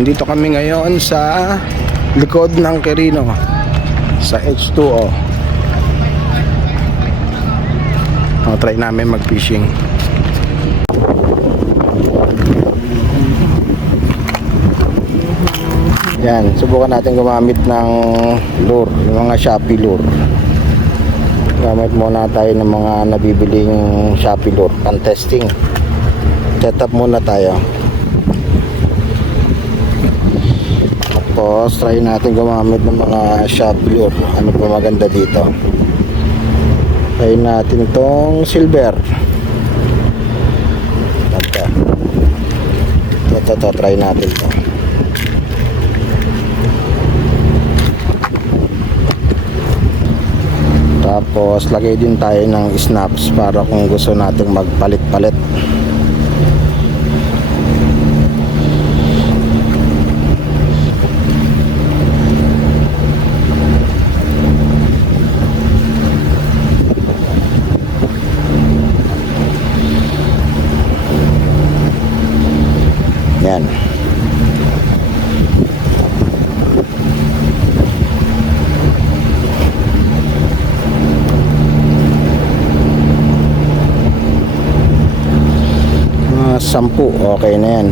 nandito kami ngayon sa likod ng Quirino sa H2O. Try namin mag-fishing. Yan, subukan natin gumamit ng lure, yung mga Shopee lure. Gamit muna tayo ng mga nabibiling Shopee lure, pan-testing. Set up muna tayo. Tapos try natin gumamit ng mga Shopee lure. Ano pa maganda dito? Try natin itong silver. Ito, try natin ito. Tapos lagay din tayo ng snaps para kung gusto nating magpalit-palit. Yan. Sampu, okay na yan.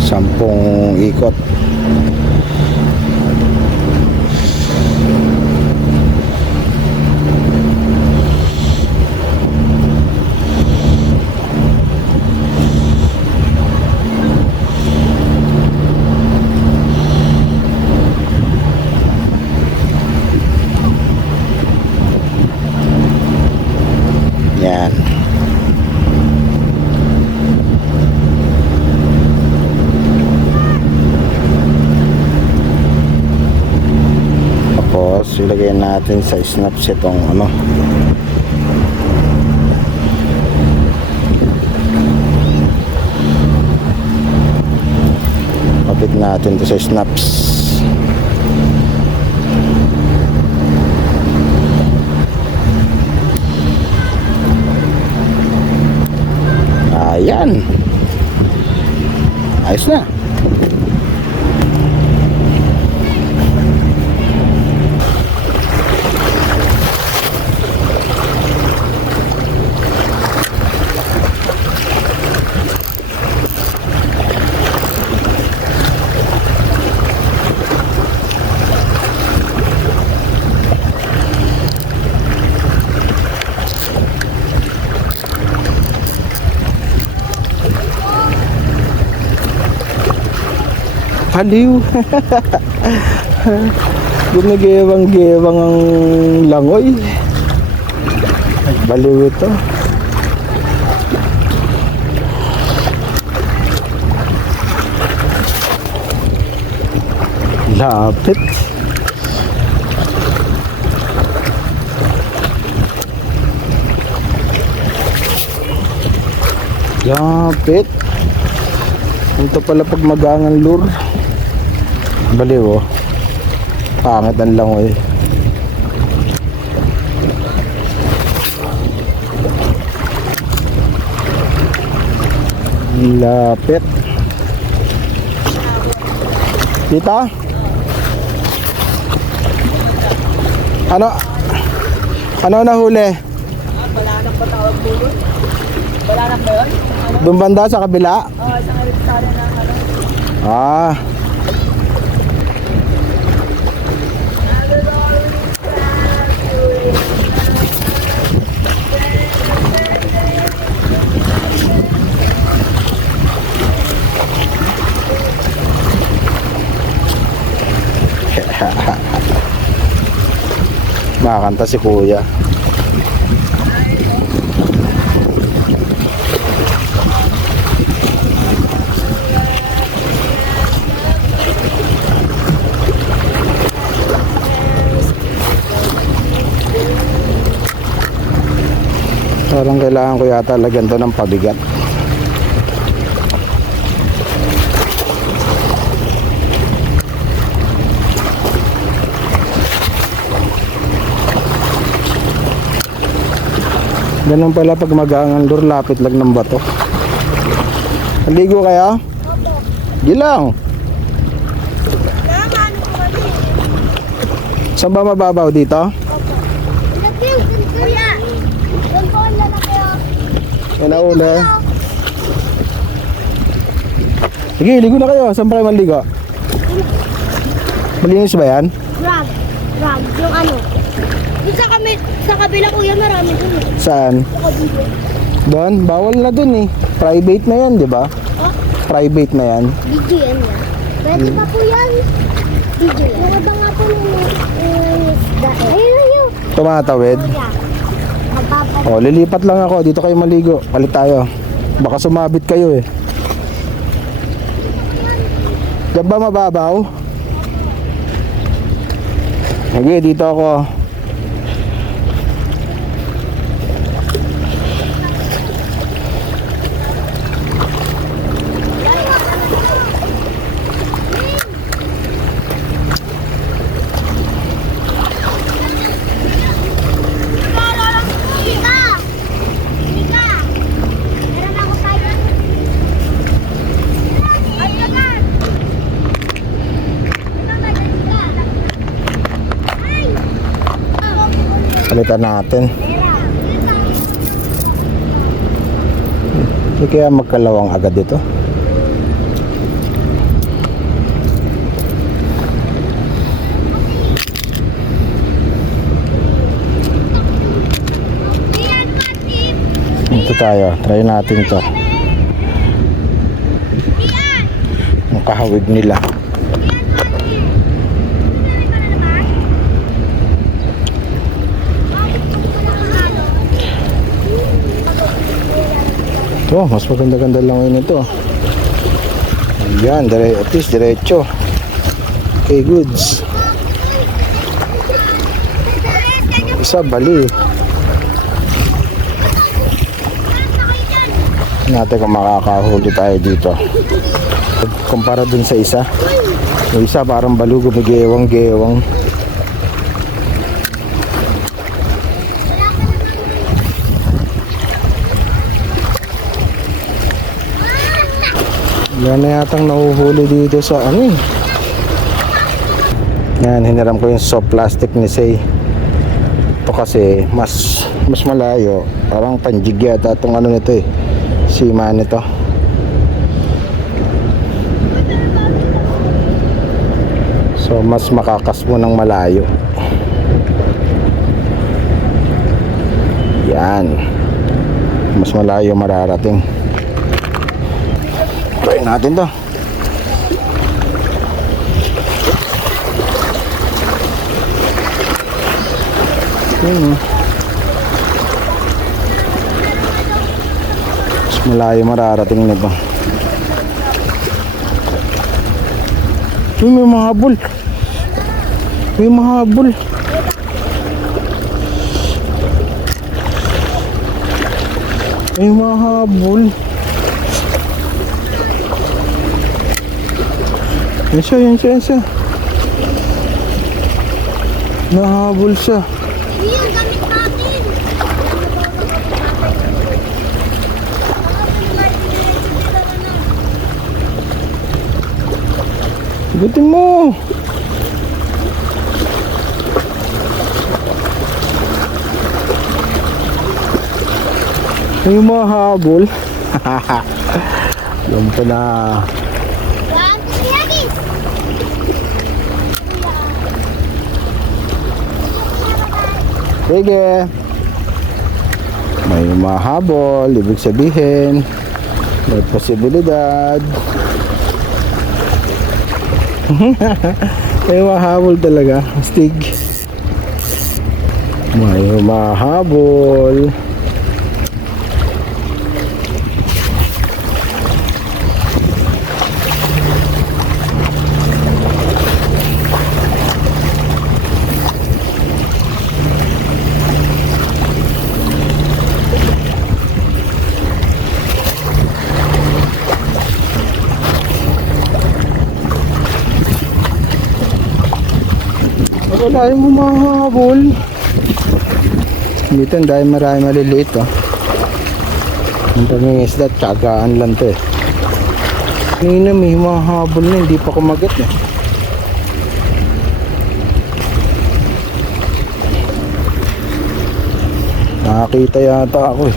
10 ikot. Yan. Tapos ilagay natin sa snaps itong ano, kapit natin ito sa snaps. Ayan, ayos na. Haliw. Gumagewang-gewang ang langoy. Baliw ito. Lapit. Lapit. Ito pala pag magangang lure. Baliw, oh. Pangit ang langoy. Lapit. Kita? Ano nahuli? Balanak ba tawag po doon? Balanak ba yun? Doon banda sa kabila? Oo, isang hektarya na ano. Ah. Makakanta si kuya. Parang kailangan ko yata lagyan to ng pabigat. Ganun pala pag mag-aangang lure, lapit lang ng bato. Naligo kaya? Di lang. Saan ba mababaw dito? Kuya, doon po ang lalaki oh. Yan na una. Sige, ligo na kayo. Saan pa kayo maligo? Malinis ba yan? Grab. Grab. Yung ano. Doon sa kabila kuya, marami doon eh. Saan? Sa kabila. Doon? Bawal na doon eh. Private na yan, di ba? Oh, Private na yan. video yan na. Pwede pa po yan. Video yan. Mga ba nga po ng isda eh. Ayun. Tumatawid. Kuya. Magpapalala. O, lilipat lang ako. Dito kayo maligo. Palit tayo. Baka sumabit kayo eh. Diyan ba mababaw? Sige, dito ako. Palitan natin. Hindi kaya magkalawang agad ito. Ito tayo. Try natin to. Ang kahawig nila. Oh, mas maganda-ganda lang yun ito. Ayan, at least diretso. Okay, goods. Isa, bali. Natin kung makakahuli tayo dito. Kumpara dun sa isa. Yung isa parang balugo, may gewang-gewang. Yan na yatang nahuhuli dito sa ano eh. Yan, hiniram ko yung soft plastic ni Say. Ito kasi mas malayo. Parang panjig yata itong ano nito eh. Sima nito. So mas makakas mo ng malayo. Yan. Mas malayo mararating. Try natin to. Mas malayo mararating nito. May mahabol. May mahabol. May mahabol. Yan siya. Nahabol siya. Yung gamit natin. Gutin mo. May mahabol. Yung pa na. Sige. May mahabol, ibig sabihin may posibilidad. May mahabol talaga, astig. May mahabol. Wala yung humahabol. Dito dahil marami maliliit oh. Ang paming isda, tsagaan lang to eh. Kanina may humahabol na, hindi pa kumagat eh. Nakakita yata ako eh.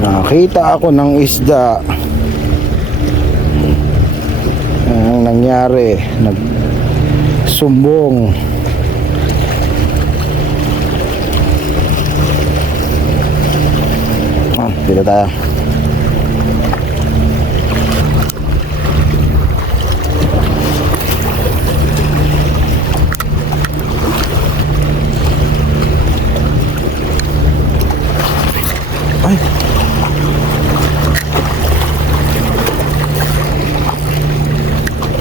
Nakita ako ng isda. Ang nangyari, nagsumbong. Dito tayo. Ay.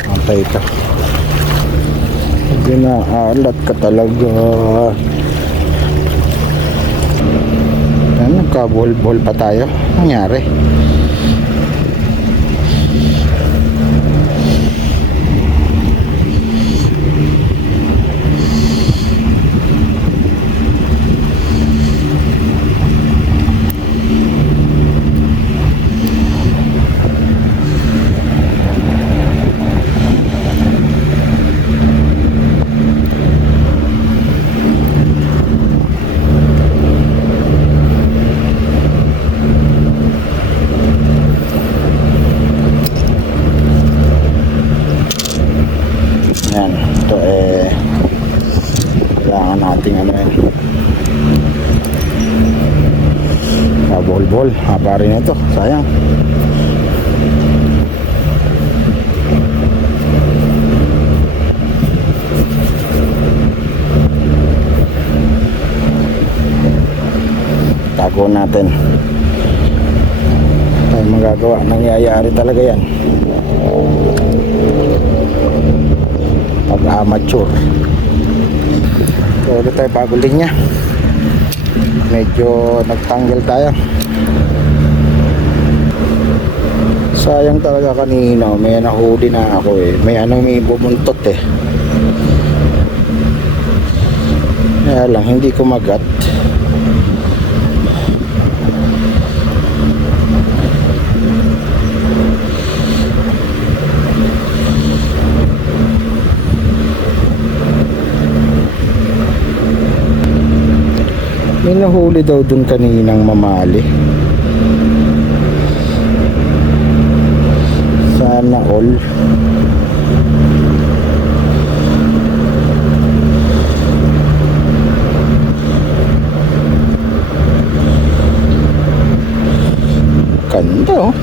Antay ka. Ginaalat ka talaga. Nagka-bol-bol pa tayo. Nangyari? Yan, ito kailangan nating ano yan, bol-bol, haba rin ito, sayang. Tago natin, tayo magagawa, nangyayari talaga yan pag amateur. So ulit tayo bago linya, medyo nagtanggal tayo. Sayang talaga, kanina may nahuli na ako eh, may bumuntot eh, kaya lang hindi kumagat. May nahuli daw dun kaninang mamali. Sana all. Ganda oh.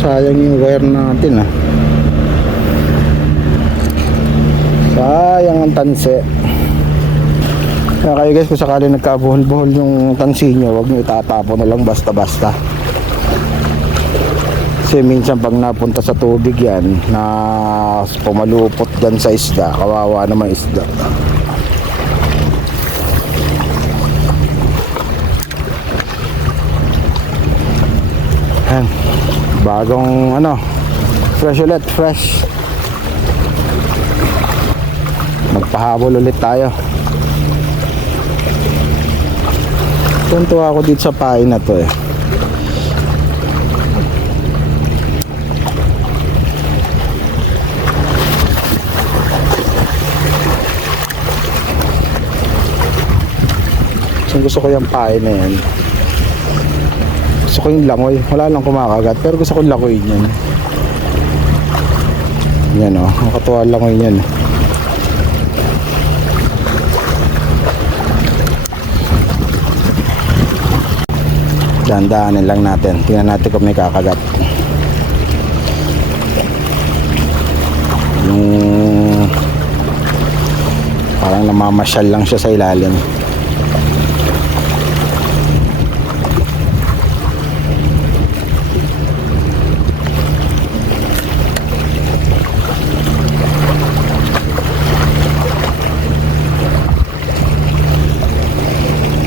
Sayang yung wire natin ah. Sayang ang tanse. Kaya kayo guys, kung sakali nagkabuhol-buhol yung tansi nyo, huwag nyo itatapon na lang basta-basta. Kasi minsan pag napunta sa tubig yan, na pumalupot dyan sa isda, kawawa naman isda. Yan. Bagong fresh ulit, fresh. Magpahabol ulit tayo. Tuntua ako dito sa pain na to eh. So gusto ko yung pain na yan. Gusto ko yung langoy. Wala lang kumakagat, pero gusto ko yung langoy yan. Yan o, makatuwa langoy yan. Dandaanin lang natin. Tingnan natin kung may kakagat. Yung parang namamasyal lang siya sa ilalim.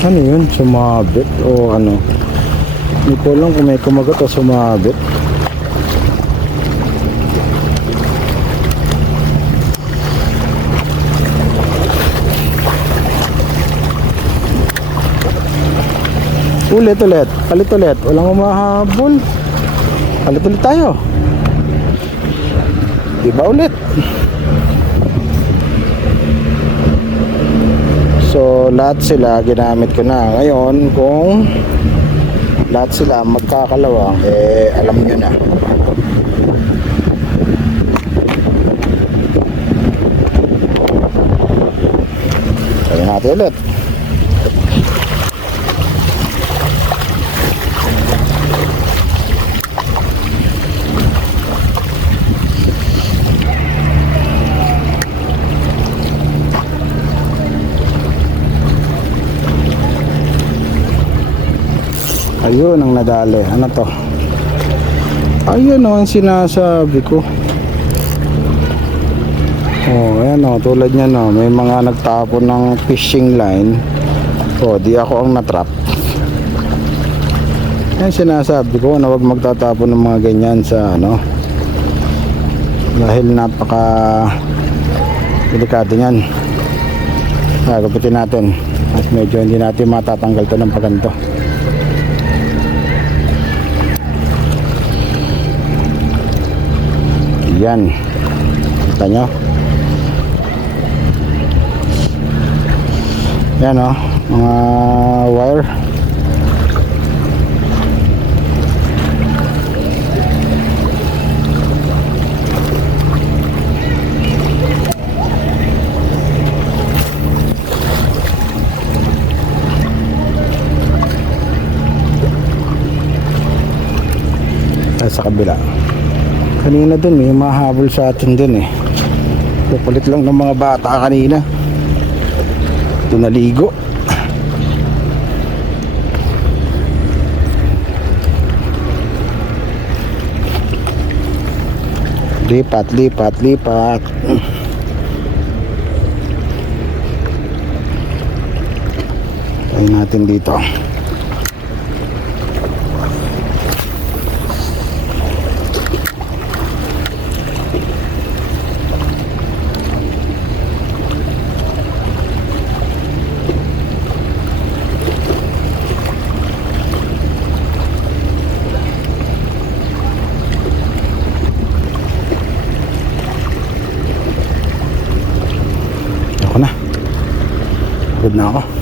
Ano yun? Sumabit o ano? Hindi ko lang kung may kumagat o sumabit. Ulit. Palit ulit. Walang umahabol. Palit ulit tayo. Diba ulit? So, lahat sila ginamit ko na. Ngayon, kung lahat sila magkakalawang, alam nyo na. Kaya natin ulit. Ayun ang nadali. Ano to? Ayun o ang sinasabi ko. Oh, ayan o. Tulad niyan o. May mga nagtapon ng fishing line. Oh, di ako ang natrap. Yan sinasabi ko na wag magtatapon ng mga ganyan sa ano. Dahil napaka delikado niyan. Gupitin natin. At medyo hindi natin matatanggal to ng paganto. Yan. Kita nyo? Yan o. Mga wire. Sa kabila. Kanina dun may mahabol sa atin dun Pupulit lang ng mga bata kanina. Ito naligo. Lipat. Tayo natin dito. Ako na. Good na ako.